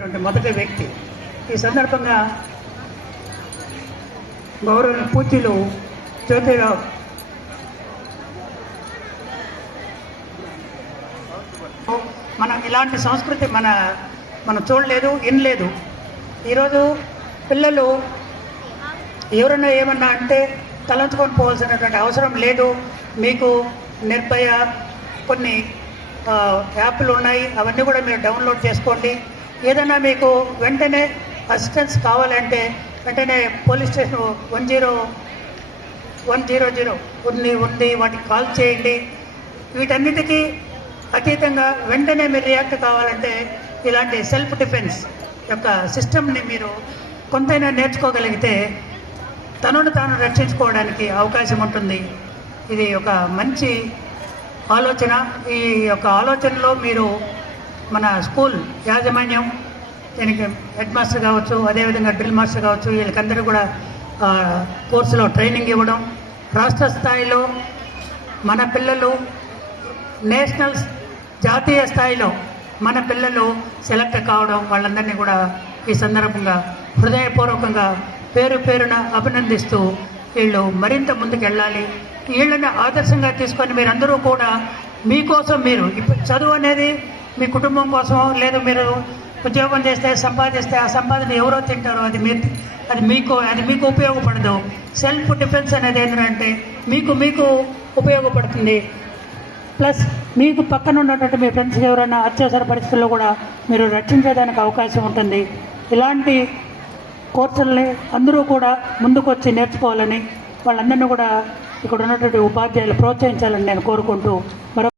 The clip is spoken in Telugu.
మొదటి వ్యక్తి. ఈ సందర్భంగా గౌరవ పూజ్యులు జ్యోతిరావు మనం ఇలాంటి సంస్కృతి మనం చూడలేదు, వినలేదు. ఈరోజు పిల్లలు ఎవరన్నా ఏమన్నా అంటే తలంచుకొని పోవాల్సినటువంటి అవసరం లేదు. మీకు నిర్భయ కొన్ని యాప్లు ఉన్నాయి, అవన్నీ కూడా మీరు డౌన్లోడ్ చేసుకోండి. ఏదైనా మీకు వెంటనే అసిస్టెన్స్ కావాలంటే వెంటనే పోలీస్ స్టేషన్ 100 ఉంది, వాటికి కాల్ చేయండి. వీటన్నిటికీ అతీతంగా వెంటనే మీరు రియాక్ట్ కావాలంటే ఇలాంటి సెల్ఫ్ డిఫెన్స్ యొక్క సిస్టమ్ని మీరు కొంతైనా నేర్చుకోగలిగితే తనను తాను రక్షించుకోవడానికి అవకాశం ఉంటుంది. ఇది ఒక మంచి ఆలోచన. ఈ యొక్క ఆలోచనలో మీరు మన స్కూల్ యాజమాన్యం, దీనికి హెడ్ మాస్టర్ కావచ్చు, అదేవిధంగా డ్రిల్ మాస్టర్ కావచ్చు, వీళ్ళకందరూ కూడా కోర్సులో ట్రైనింగ్ ఇవ్వడం, రాష్ట్ర స్థాయిలో మన పిల్లలు నేషనల్ జాతీయ స్థాయిలో మన పిల్లలు సెలెక్ట్ కావడం, వాళ్ళందరినీ కూడా ఈ సందర్భంగా హృదయపూర్వకంగా పేరున అభినందిస్తూ వీళ్ళు మరింత ముందుకు వెళ్ళాలి. వీళ్ళని ఆదర్శంగా తీసుకొని మీరందరూ కూడా మీకోసం మీరు చదువు అనేది మీ కుటుంబం కోసమో, లేదు మీరు ఉద్యోగం చేస్తే సంపాదిస్తే ఆ సంపాదన ఎవరో తింటారో అది మీకు ఉపయోగపడదు. సెల్ఫ్ డిఫెన్స్ అనేది ఏంటంటే మీకు ఉపయోగపడుతుంది. ప్లస్ మీకు పక్కన ఉన్నటువంటి మీ ఫ్రెండ్స్ ఎవరైనా అత్యవసర పరిస్థితుల్లో కూడా మీరు రక్షించేదానికి అవకాశం ఉంటుంది. ఇలాంటి కోర్సుల్ని అందరూ కూడా ముందుకు వచ్చి నేర్చుకోవాలని, వాళ్ళందరినీ కూడా ఇక్కడ ఉన్నటువంటి ఉపాధ్యాయులు ప్రోత్సహించాలని నేను కోరుకుంటూ